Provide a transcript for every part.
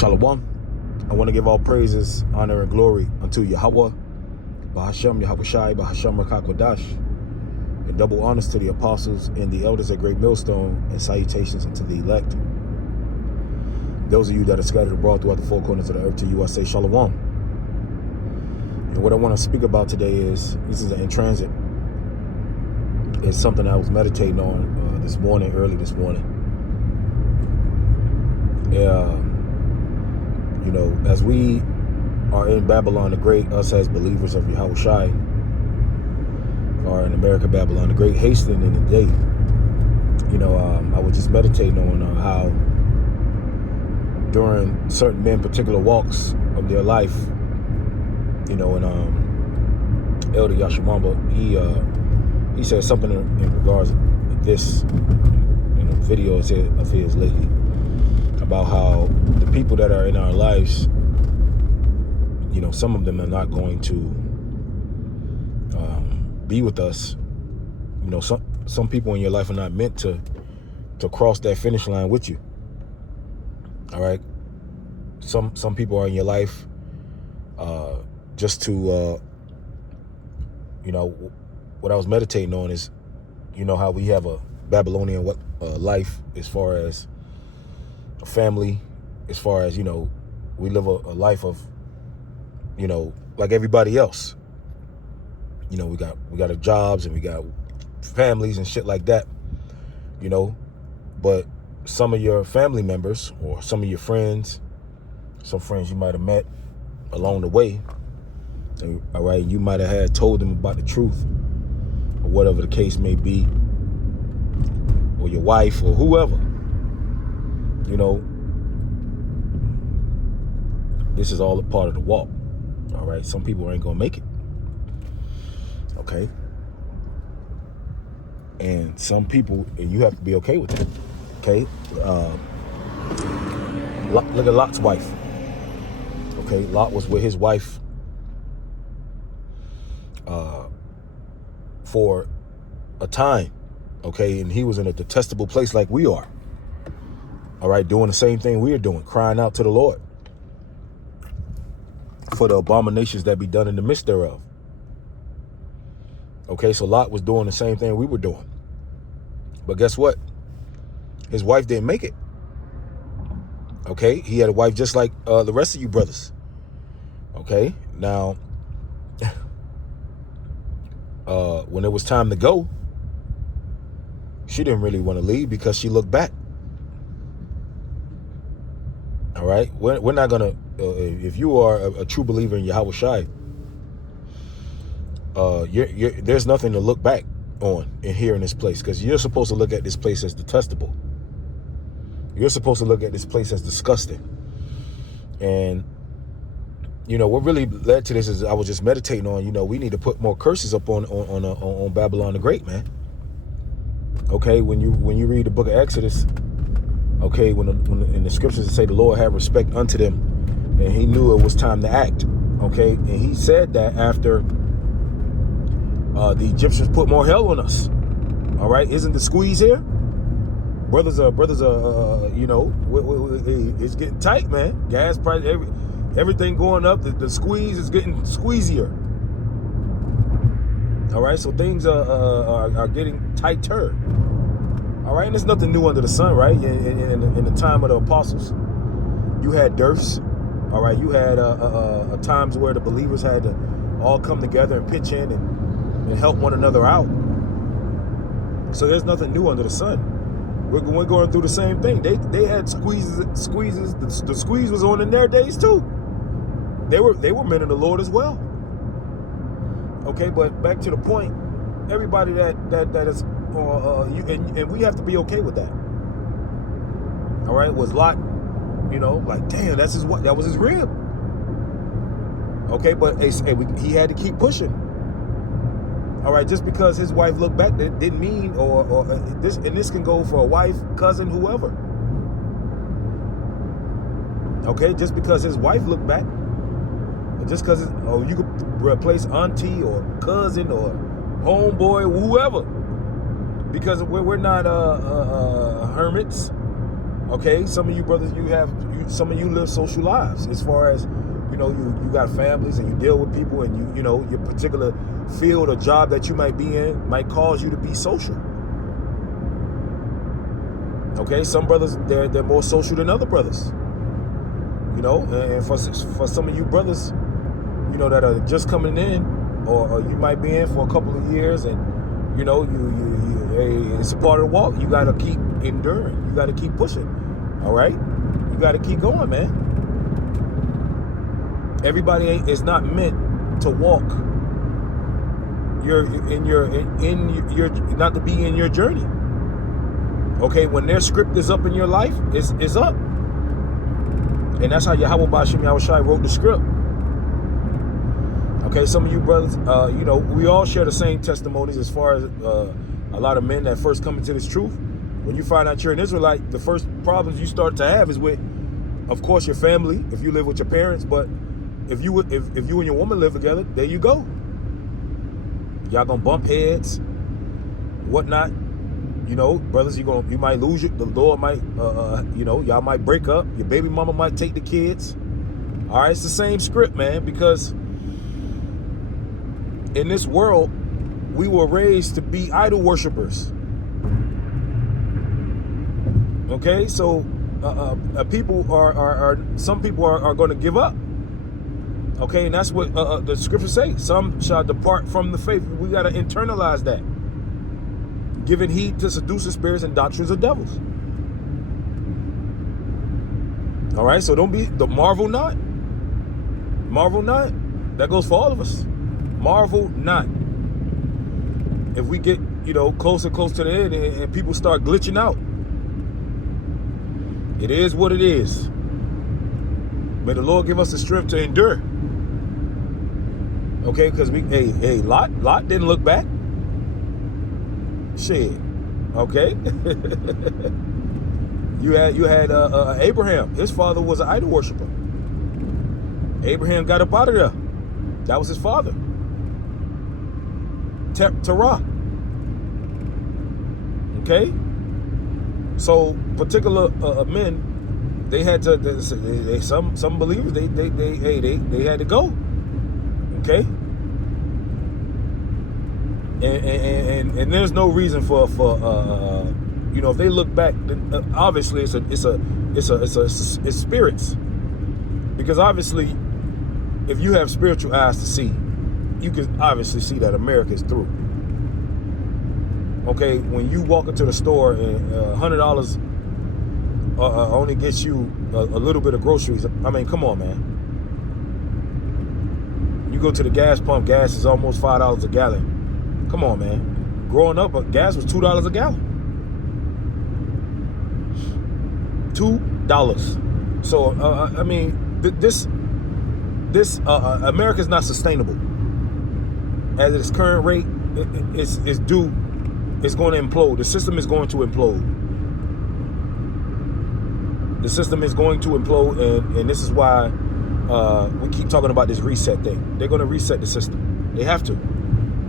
Shalom. I want to give all praises, honor, and glory unto Yahweh, Bahashem, Yahweh Shai, Bahashem, Rakakwadash, and double honors to the apostles and the elders at Great Millstone, and salutations unto the elect. Those of you that are scattered abroad throughout the four corners of the earth, to you I say Shalom. And what I want to speak about today is, this is in transit. It's something I was meditating on early this morning. You know, as we are in Babylon the Great, us as believers of Yahweh Shai, or in America, Babylon the Great, hastening in the day. You know, I was just meditating on how during certain men, particular walks of their life, you know, and Elder Yashimamba, he said something in regards to this, in a video of his lately, about how the people that are in our lives, you know, some of them are not going to be with us. You know, some people in your life are not meant to cross that finish line with you. All right. Some people are in your life just to, you know, what I was meditating on is, you know, how we have a Babylonian life as far as a family, as far as, you know, we live a life of, you know, like everybody else. You know, we got our jobs and we got families and shit like that, you know. But some of your family members or some of your friends, some friends you might have met along the way, all right, you might have told them about the truth or whatever the case may be, or your wife or whoever. You know, this is all a part of the walk. All right, some people ain't gonna make it. Okay, and some people, and you have to be okay with that. Okay, look at Lot's wife. Okay, Lot was with his wife for a time. Okay, and he was in a detestable place like we are. All right, doing the same thing we are doing, crying out to the Lord for the abominations that be done in the midst thereof. Okay, so Lot was doing the same thing we were doing. But guess what? His wife didn't make it. Okay, he had a wife just like the rest of you brothers. Okay, now, when it was time to go, she didn't really want to leave because she looked back. All right, we're not gonna. If you are a true believer in Yahweh Shai, there's nothing to look back on in here in this place, because you're supposed to look at this place as detestable. You're supposed to look at this place as disgusting. And you know what really led to this is I was just meditating on. You know, we need to put more curses up on Babylon the Great, man. Okay, when you read the book of Exodus. Okay, when in the scriptures say the Lord had respect unto them, and he knew it was time to act. Okay, and he said that after the Egyptians put more hell on us. All right, isn't the squeeze here? Brothers are you know, it's getting tight, man. Gas price, everything going up. The squeeze is getting squeezier. All right, so things are getting tighter. All right, and there's nothing new under the sun, right? In the time of the apostles, you had dearths. All right, you had times where the believers had to all come together and pitch in and help one another out. So there's nothing new under the sun. We're going through the same thing. They had squeezes. The squeeze was on in their days too. They were men of the Lord as well. Okay, but back to the point. Everybody that is. And we have to be okay with that. All right, was Lot, you know, like, damn, that was his rib. Okay, but he had to keep pushing. All right, just because his wife looked back, that didn't mean, or this can go for a wife, cousin, whoever. Okay, just because his wife looked back, just because, you could replace auntie or cousin or homeboy, whoever. Because we're not hermits Okay, some of you brothers, some of you live social lives as far as, you got families and you deal with people, and your particular field or job that you might be in might cause you to be social. Okay, some brothers, they're more social than other brothers. And for some of you brothers, that are just coming in, or you might be in for a couple of years, and it's a part of the walk. You got to keep enduring. You got to keep pushing. All right, you got to keep going, man. Everybody is not meant to walk. Not to be in your journey. Okay, when their script is up in your life, is up, and that's how Yahweh Bashim Yahushai wrote the script. Okay, some of you brothers, we all share the same testimonies as far as a lot of men that first come into this truth. When you find out you're an Israelite, the first problems you start to have is with, of course, your family, if you live with your parents. But if you and your woman live together, there you go. Y'all gonna bump heads, whatnot. Brothers, you might lose the Lord might, y'all might break up. Your baby mama might take the kids. All right, it's the same script, man, because in this world, we were raised to be idol worshipers. Okay, so some people are going to give up. Okay, and that's what the scriptures say. Some shall depart from the faith. We got to internalize that. Giving heed to seducing spirits and doctrines of devils. All right, so marvel not. Marvel not. That goes for all of us. Marvel not. If we get, close to the end and people start glitching out. It is what it is. May the Lord give us the strength to endure. Okay, because Lot didn't look back. Shit. Okay. you had Abraham. His father was an idol worshiper. Abraham got up out of there. That was his father. Terah. Okay. So particular men, they had to. Some believers they had to go. Okay. And there's no reason for if they look back, then obviously it's spirits, because obviously if you have spiritual eyes to see, you can obviously see that America is through. Okay, when you walk into the store and $100 only gets you a little bit of groceries, I mean, come on, man. You go to the gas pump, gas is almost $5 a gallon. Come on, man. Growing up, gas was $2 a gallon. $2. So, I mean, this America's not sustainable. At its current rate, it's due. It's going to implode. The system is going to implode. The system is going to implode, and this is why we keep talking about this reset thing. They're going to reset the system. They have to.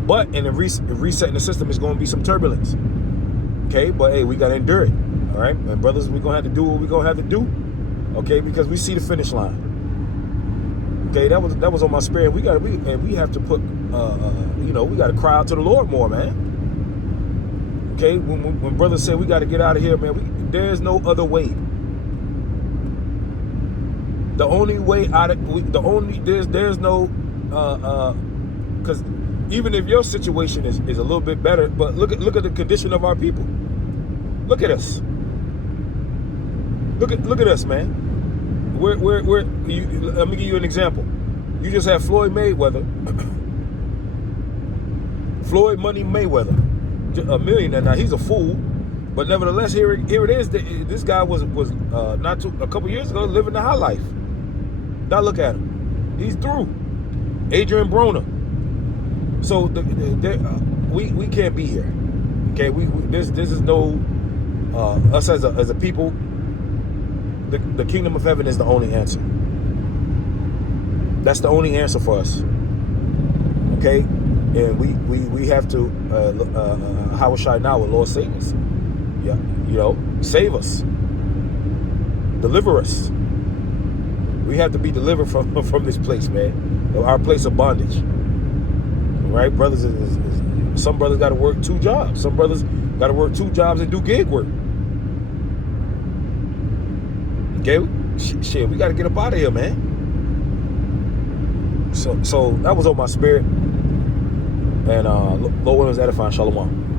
But in the resetting the system is going to be some turbulence. Okay, but hey, we got to endure it. All right, and brothers, we're going to have to do what we're going to have to do. Okay, because we see the finish line. Okay, that was on my spirit. We have to put, we got to cry out to the Lord more, man. Okay, when brothers say we got to get out of here, man, there's no other way. The only way out of there's no because even if your situation is a little bit better, but look at the condition of our people. Look at us. Look at us, man. Let me give you an example. You just have Floyd Mayweather, Floyd Money Mayweather, a millionaire. Now he's a fool, but nevertheless, here it is. This guy was a couple years ago living the high life. Now look at him. He's through. Adrian Broner. So we can't be here. Okay, this is no us as a people. The kingdom of heaven is the only answer. That's the only answer for us. Okay, and we have to how shall now, Lord save us? Yeah, save us. Deliver us. We have to be delivered from this place, man. Our place of bondage. Right? Brothers, some brothers got to work 2 jobs. Some brothers got to work 2 jobs and do gig work. Okay? Shit, we got to get up out of here, man. So that was on my spirit. And Lord willing, edifying. Shalom.